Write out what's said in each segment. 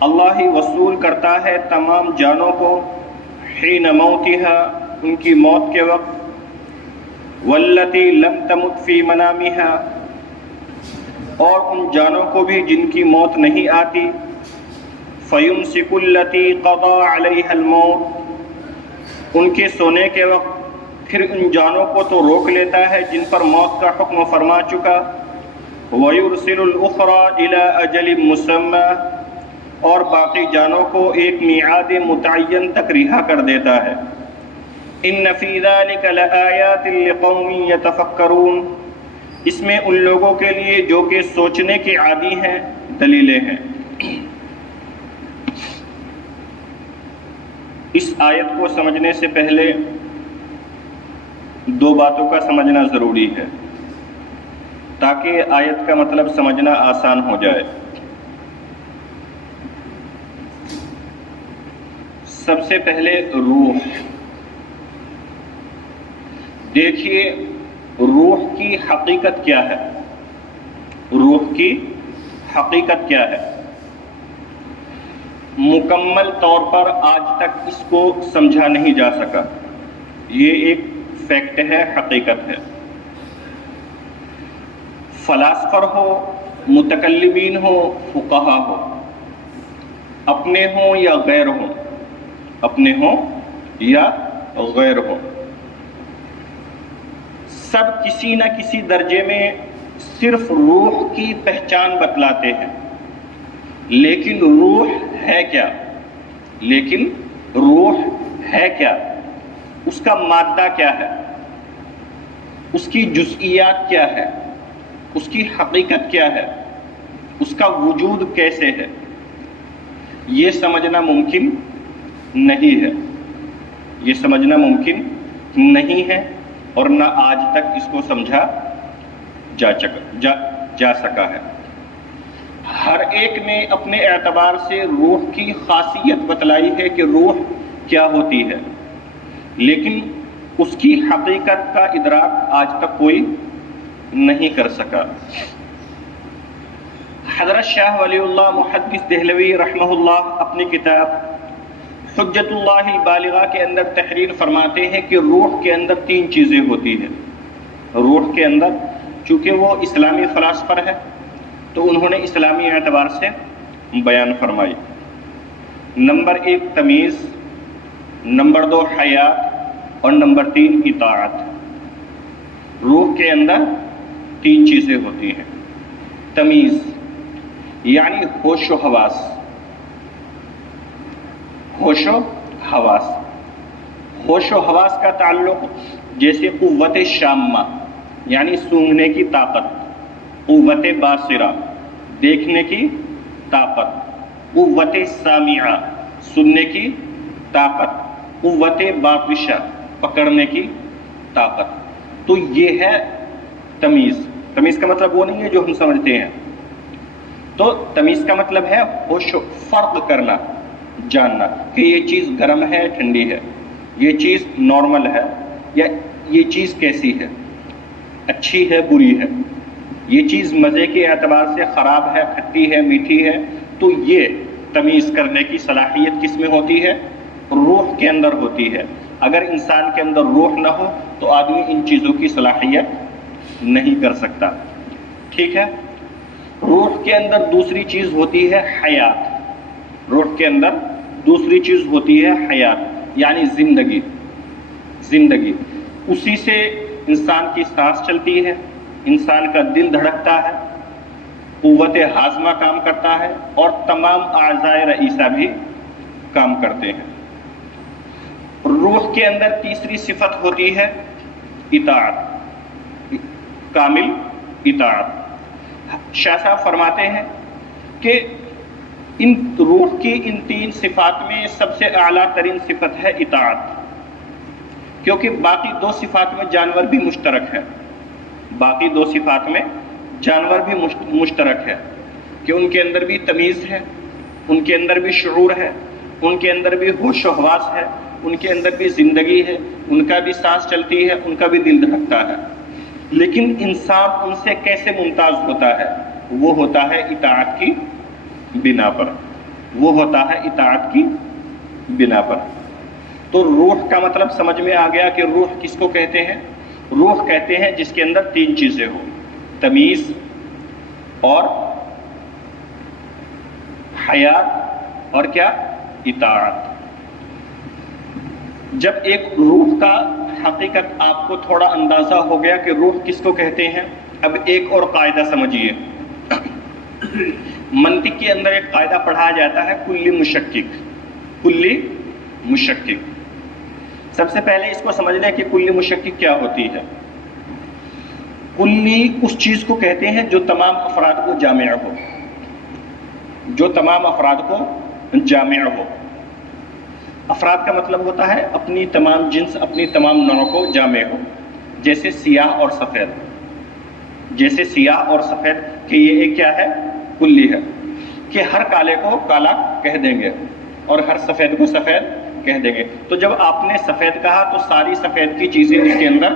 اللہ ہی وصول کرتا ہے تمام جانوں کو حین موتہا ان کی موت کے وقت، واللتی لم تمت فی منامہا اور ان جانوں کو بھی جن کی موت نہیں آتی، فیمسک التی قضی علیہا الموت ان کے سونے کے وقت پھر ان جانوں کو تو روک لیتا ہے جن پر موت کا حکم فرما چکا، وَيُرْسِلُ الْأُخْرَى إِلَىٰ أَجَلٍ مُّسَمًّى اور باقی جانوں کو ایک میعاد متعین تک رہا کر دیتا ہے۔ إِنَّ فِي ذَلِكَ لَآيَاتٍ لِقَوْمٍ يَتَفَكَّرُونَ اس میں ان لوگوں کے لیے جو کہ سوچنے کے عادی ہیں دلیلیں ہیں۔ اس آیت کو سمجھنے سے پہلے دو باتوں کا سمجھنا ضروری ہے تاکہ آیت کا مطلب سمجھنا آسان ہو جائے۔ سب سے پہلے روح، دیکھیے روح کی حقیقت کیا ہے؟ روح کی حقیقت کیا ہے؟ مکمل طور پر آج تک اس کو سمجھا نہیں جا سکا، یہ ایک فیکٹ ہے، حقیقت ہے۔ فلاسفر ہو، متکلمین ہو، فقہا ہو، اپنے ہوں یا غیر ہوں، اپنے ہوں یا غیر ہوں، سب کسی نہ کسی درجے میں صرف روح کی پہچان بتلاتے ہیں، لیکن روح ہے کیا؟ لیکن روح ہے کیا؟ اس کا مادہ کیا ہے؟ اس کی جزئیات کیا ہے؟ اس کی حقیقت کیا ہے؟ اس کا وجود کیسے ہے؟ یہ سمجھنا ممکن نہیں ہے، یہ سمجھنا ممکن نہیں ہے اور نہ آج تک اس کو سمجھا جا سکا ہے۔ ہر ایک نے اپنے اعتبار سے روح کی خاصیت بتلائی ہے کہ روح کیا ہوتی ہے، لیکن اس کی حقیقت کا ادراک آج تک کوئی نہیں کر سکا۔ حضرت شاہ ولی اللہ محدث دہلوی رحمہ اللہ اپنی کتاب حجت اللہ البالغہ کے اندر تحریر فرماتے ہیں کہ روح کے اندر تین چیزیں ہوتی ہیں۔ روح کے اندر، چونکہ وہ اسلامی فلاسفر ہے تو انہوں نے اسلامی اعتبار سے بیان فرمائی۔ نمبر ایک تمیز، نمبر دو حیات اور نمبر تین اطاعت۔ روح کے اندر تین چیزیں ہوتی ہیں۔ تمیز یعنی ہوش و حواس، ہوش و حواس۔ ہوش و حواس کا تعلق جیسے قوت شامہ یعنی سونگھنے کی طاقت، قوت باصرہ دیکھنے کی طاقت، قوت سامعہ سننے کی طاقت، قوت باطشہ پکڑنے کی طاقت۔ تو یہ ہے تمیز۔ تمیز کا مطلب وہ نہیں ہے جو ہم سمجھتے ہیں، تو تمیز کا مطلب ہے ہوش، فرق کرنا، جاننا کہ یہ چیز گرم ہے ٹھنڈی ہے، یہ چیز نارمل ہے یا یہ چیز کیسی ہے، اچھی ہے بری ہے، یہ چیز مزے کے اعتبار سے خراب ہے، کھٹی ہے، میٹھی ہے۔ تو یہ تمیز کرنے کی صلاحیت کس میں ہوتی ہے؟ روح کے اندر ہوتی ہے۔ اگر انسان کے اندر روح نہ ہو تو آدمی ان چیزوں کی صلاحیت نہیں کر سکتا۔ ٹھیک ہے؟ روح کے اندر دوسری چیز ہوتی ہے حیات۔ روح کے اندر دوسری چیز ہوتی ہے حیات یعنی زندگی۔ زندگی، اسی سے انسان کی سانس چلتی ہے، انسان کا دل دھڑکتا ہے، قوت ہاضمہ کام کرتا ہے اور تمام اعضاء رئیسہ بھی کام کرتے ہیں۔ روح کے اندر تیسری صفت ہوتی ہے اطاعت، کامل اطاعت۔ شاہ صاحب فرماتے ہیں کہ ان روح کی ان تین صفات میں سب سے اعلیٰ ترین صفت ہے اطاعت، کیونکہ باقی دو صفات میں جانور بھی مشترک ہے۔ باقی دو صفات میں جانور بھی مشترک ہے کہ ان کے اندر بھی تمیز ہے، ان کے اندر بھی شعور ہے، ان کے اندر بھی ہوش و حواس ہے، ان کے اندر بھی زندگی ہے، ان کا بھی سانس چلتی ہے، ان کا بھی دل دھڑکتا ہے۔ لیکن انسان ان سے کیسے ممتاز ہوتا ہے؟ وہ ہوتا ہے اطاعت کی بنا پر۔ وہ ہوتا ہے اطاعت کی بنا پر۔ تو روح کا مطلب سمجھ میں آ گیا کہ روح کس کو کہتے ہیں؟ روح کہتے ہیں جس کے اندر تین چیزیں ہوں، تمیز اور حیات اور کیا؟ اطاعت۔ جب ایک روح کا حقیقت آپ کو تھوڑا اندازہ ہو گیا کہ روح کس کو کہتے ہیں، اب ایک اور قاعدہ سمجھیے۔ منطق کے اندر ایک قاعدہ پڑھایا جاتا ہے، کلی مشکک۔ کلی مشکک، سب سے پہلے اس کو سمجھ لیں کہ کلی مشکک کیا ہوتی ہے۔ کلی اس چیز کو کہتے ہیں جو تمام افراد کو جامع ہو، جو تمام افراد کو جامع ہو۔ افراد کا مطلب ہوتا ہے اپنی تمام جنس، اپنی تمام نوع کو جامع ہو، جیسے سیاہ اور سفید، جیسے سیاہ اور سفید کہ یہ ایک کیا ہے؟ کلی ہے، کہ ہر کالے کو کالا کہہ دیں گے اور ہر سفید کو سفید کہہ دیں گے۔ تو جب آپ نے سفید کہا تو ساری سفید کی چیزیں اس کے اندر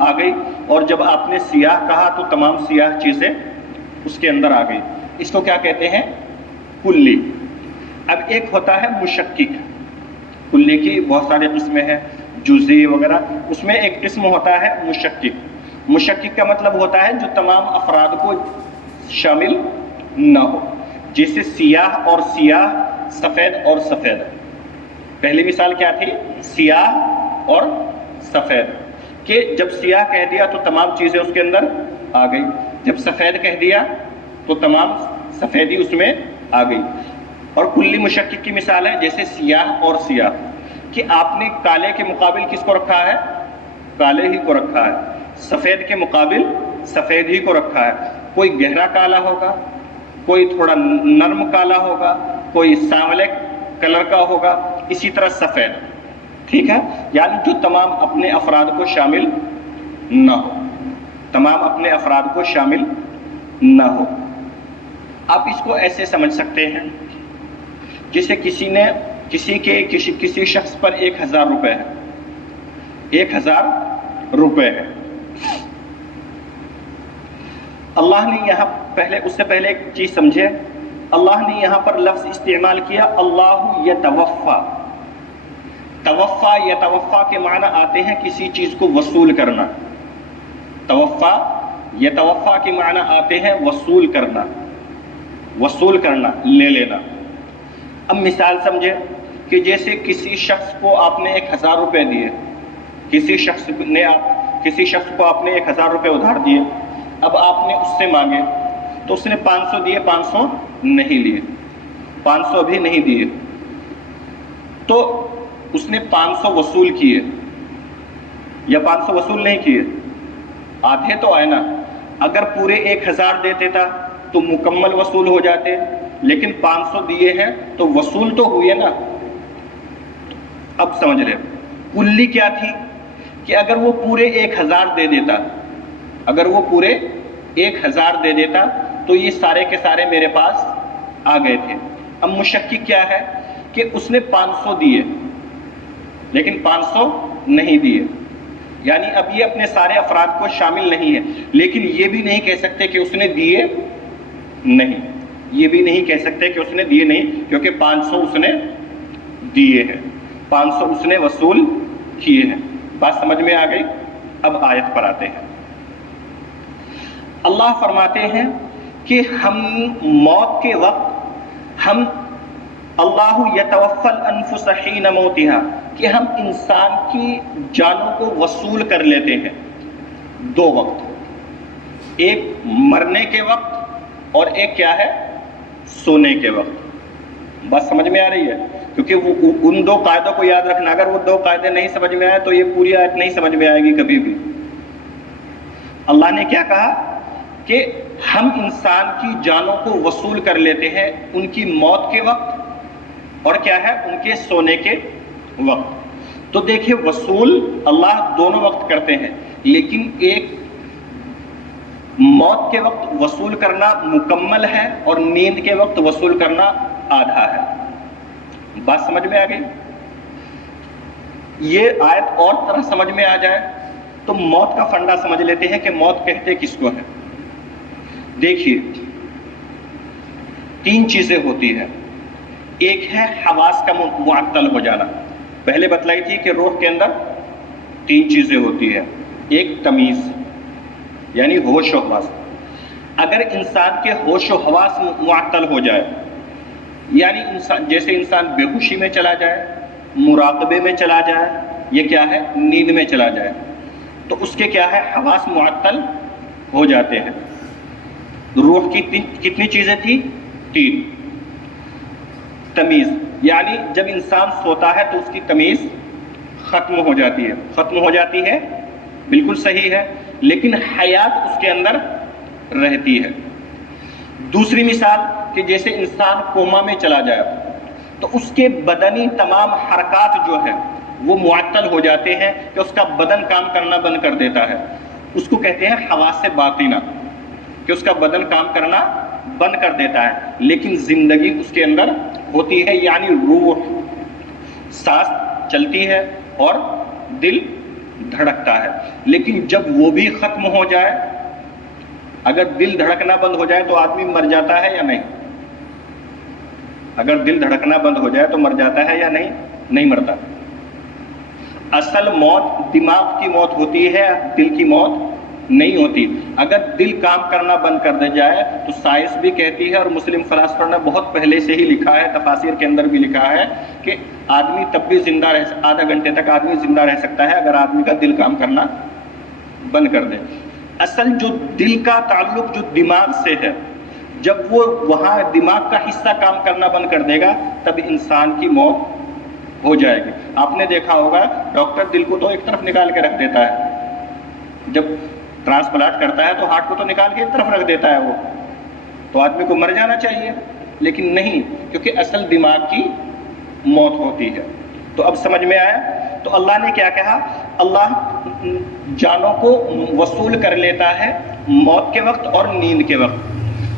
آ گئی، اور جب آپ نے سیاہ کہا تو تمام سیاہ چیزیں اس کے اندر آ گئی۔ اس کو کیا کہتے ہیں؟ کلی۔ اب ایک ہوتا ہے مشکک، کلی کی بہت سارے قسمیں ہیں، جزئی وغیرہ، اس میں ایک قسم ہوتا ہے مشکک۔ مشکک کا مطلب ہوتا ہے جو تمام افراد کو شامل نہ ہو، جیسے سیاہ اور سیاہ، سفید اور سفید۔ پہلی مثال کیا تھی؟ سیاہ اور سفید، کہ جب سیاہ کہہ دیا تو تمام چیزیں اس کے اندر آ گئی، جب سفید کہہ دیا تو تمام سفیدی اس میں آ گئی۔ اور کلی مشکک کی مثال ہے جیسے سیاہ اور سیاہ، کہ آپ نے کالے کے مقابل کس کو رکھا ہے؟ کالے ہی کو رکھا ہے، سفید کے مقابل سفید ہی کو رکھا ہے۔ کوئی گہرا کالا ہوگا، کوئی تھوڑا نرم کالا ہوگا، کوئی سانولے کلر کا ہوگا، اسی طرح سفید، ٹھیک ہے؟ یعنی جو تمام اپنے افراد کو شامل نہ ہو، تمام اپنے افراد کو شامل نہ ہو۔ آپ اس کو ایسے سمجھ سکتے ہیں جیسے کسی شخص پر 1000 روپے ہے، 1000 روپے ہے۔ اللہ نے یہاں اس سے پہلے ایک چیز سمجھے، اللہ نے یہاں پر لفظ استعمال کیا اللہ یتوفا۔ توفا یتوفا کے معنی آتے ہیں کسی چیز کو وصول کرنا۔ توفا یتوفا کے معنی آتے ہیں وصول کرنا، وصول کرنا، لے لینا۔ اب مثال سمجھے کہ جیسے کسی شخص کو آپ نے 1000 روپے دیے، کسی شخص کو آپ نے 1000 روپے ادھار دیے، اب آپ نے اس سے مانگے تو اس نے 500 دیے، 500 نہیں لیے، 500 بھی نہیں دیے، تو اس نے 500 وصول کیے یا 500 وصول نہیں کیے؟ آدھے تو آئے نا۔ اگر پورے 1000 دیتے تھا تو مکمل وصول ہو جاتے، لیکن 500 دیے ہیں تو وصول تو ہوئے نا۔ اب سمجھ رہے کلی کیا تھی؟ کہ اگر وہ پورے 1000 دے دیتا، اگر وہ پورے 1000 دے دیتا تو یہ سارے کے سارے میرے پاس آ گئے تھے۔ اب مشکک کیا ہے؟ کہ اس نے 500 دیے لیکن 500 نہیں دیے، یعنی اب یہ اپنے سارے افراد کو شامل نہیں ہے، لیکن یہ بھی نہیں کہہ سکتے کہ اس نے دیے نہیں، یہ بھی نہیں کہہ سکتے کہ اس نے دیے نہیں، کیونکہ 500 اس نے دیے ہیں، 500 اس نے وصول کیے ہیں۔ بات سمجھ میں آ گئی؟ اب آیت پر آتے ہیں۔ اللہ فرماتے ہیں کہ ہم موت کے وقت ہم اللہ یتوفی الانفس حین موتها، کہ ہم انسان کی جانوں کو وصول کر لیتے ہیں 2 وقت، ایک مرنے کے وقت اور ایک کیا ہے؟ سونے کے وقت۔ بات سمجھ میں آ رہی ہے؟ کیونکہ وہ ان 2 قاعدوں کو یاد رکھنا، اگر وہ 2 قاعدے نہیں سمجھ میں آئے تو یہ پوری آیت نہیں سمجھ میں آئے گی کبھی بھی۔ اللہ نے کیا کہا؟ کہ ہم انسان کی جانوں کو وصول کر لیتے ہیں ان کی موت کے وقت اور کیا ہے؟ ان کے سونے کے وقت۔ تو دیکھیں وصول اللہ دونوں وقت کرتے ہیں، لیکن ایک موت کے وقت وصول کرنا مکمل ہے اور نیند کے وقت وصول کرنا آدھا ہے۔ بات سمجھ میں آ گئی؟ یہ آیت اور طرح سمجھ میں آ جائے تو موت کا فنڈا سمجھ لیتے ہیں کہ موت کہتے کس کو ہے۔ دیکھیے 3 چیزیں ہوتی ہیں، ایک ہے حواس کا معطل ہو جانا. پہلے بتلائی تھی کہ روح کے اندر 3 چیزیں ہوتی ہیں. ایک تمیز یعنی ہوش و حواس. اگر انسان کے ہوش و حواس معطل ہو جائے، یعنی جیسے انسان بے ہوشی میں چلا جائے، مراقبے میں چلا جائے، یہ کیا ہے نیند میں چلا جائے، تو اس کے کیا ہے حواس معطل ہو جاتے ہیں. روح کی کتنی چیزیں تھی؟ 3. تمیز یعنی جب انسان سوتا ہے تو اس کی تمیز ختم ہو جاتی ہے. ختم ہو جاتی ہے بالکل صحیح ہے، لیکن حیات اس کے اندر رہتی ہے. دوسری مثال کہ جیسے انسان کوما میں چلا جائے تو اس کے بدنی تمام حرکات جو ہیں وہ معطل ہو جاتے ہیں کہ اس کا بدن کام کرنا بند کر دیتا ہے. اس کو کہتے ہیں حواس باطنہ، کہ اس کا بدن کام کرنا بند کر دیتا ہے، لیکن زندگی اس کے اندر ہوتی ہے. یعنی روح، سانس چلتی ہے اور دل دھڑکتا ہے. لیکن جب وہ بھی ختم ہو جائے، اگر دل دھڑکنا بند ہو جائے تو آدمی مر جاتا ہے یا نہیں؟ اگر دل دھڑکنا بند ہو جائے تو مر جاتا ہے یا نہیں؟ نہیں مرتا. اصل موت دماغ کی موت ہوتی ہے، دل کی موت نہیں ہوتی. اگر دل کام کرنا بند کر دے جائے تو سائنس بھی کہتی ہے، اور مسلم فلاسفر نے بہت پہلے سے ہی لکھا ہے، تفاسیر کے اندر بھی لکھا ہے کہ آدمی تب بھی زندہ رہ آدھا گھنٹے تک آدمی زندہ رہ سکتا ہے اگر آدمی کا دل کام کرنا بند کر دے. اصل جو دل کا تعلق جو دماغ سے ہے، جب وہ وہاں دماغ کا حصہ کام کرنا بند کر دے گا تب انسان کی موت ہو جائے گی. آپ نے دیکھا ہوگا ڈاکٹر دل کو تو ایک طرف نکال کے رکھ دیتا ہے، جب ٹرانسپلانٹ کرتا ہے تو ہارٹ کو تو نکال کے ایک طرف رکھ دیتا ہے، وہ تو آدمی کو مر جانا چاہیے، لیکن نہیں، کیونکہ اصل دماغ کی موت ہوتی ہے. تو اب سمجھ میں آیا؟ تو اللہ نے کیا کہا؟ اللہ جانوں کو وصول کر لیتا ہے موت کے وقت اور نیند کے وقت.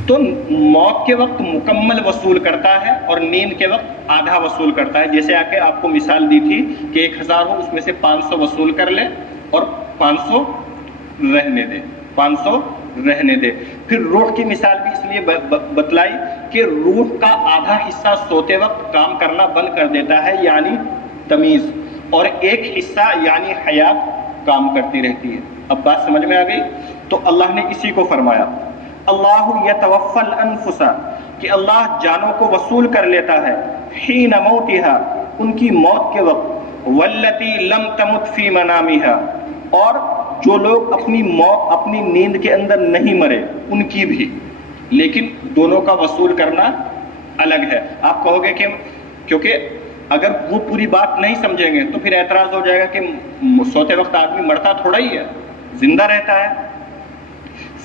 تو موت کے وقت مکمل وصول کرتا ہے اور نیند کے وقت آدھا وصول کرتا ہے. جیسے آ کے آپ کو مثال دی تھی کہ 1000 ہو، اس میں سے 500 وصول کر لے اور 500 رہنے دے، 500 رہنے دے. پھر روح کی مثال بھی اس لیے بتلائی کہ روح کا آدھا حصہ سوتے وقت کام کرنا بند کر دیتا ہے، یعنی تمیز، اور ایک حصہ یعنی حیات کام کرتی رہتی ہے. اب بات سمجھ میں آ گئی؟ تو اللہ نے اسی کو فرمایا اللہ یتوفی الانفس، کہ اللہ جانوں کو وصول کر لیتا ہے حین موتها، ان کی موت کے وقت، والتی لم تمت فی منامها، اور جو لوگ اپنی نیند کے اندر نہیں مرے ان کی بھی، لیکن دونوں کا وصول کرنا الگ ہے. آپ کہو گے کہ کیونکہ اگر وہ پوری بات نہیں سمجھیں گے تو پھر اعتراض ہو جائے گا کہ سوتے وقت آدمی مرتا تھوڑا ہی ہے، زندہ رہتا ہے.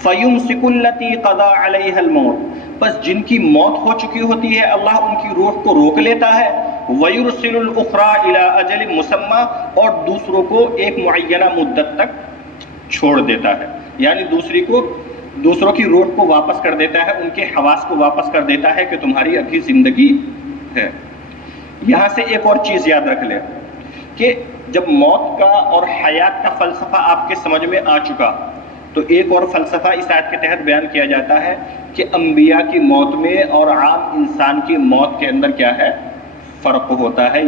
فَيُمْسِكُ الَّتِي قَضَى عَلَيْهَا الْمَوْتِ، بس جن کی موت ہو چکی ہوتی ہے اللہ ان کی روح کو روک لیتا ہے. وَيُرْسِلُ الْأُخْرَى إِلَىٰ أَجَلٍ مُّسَمًّى، اور دوسروں کو ایک معینہ مدت تک چھوڑ دیتا ہے، یعنی دوسروں کی روح کو واپس کر دیتا ہے، ان کے حواس کو واپس کر دیتا ہے کہ تمہاری ابھی زندگی ہے. یہاں سے ایک اور چیز یاد رکھ لیں کہ جب موت کا اور حیات کا فلسفہ آپ کے سمجھ میں آ چکا تو ایک اور فلسفہ اس آیت کے تحت بیان کیا جاتا ہے کہ انبیاء کی موت میں اور عام انسان کی موت کے اندر کیا ہے، فرق ہوتا ہے.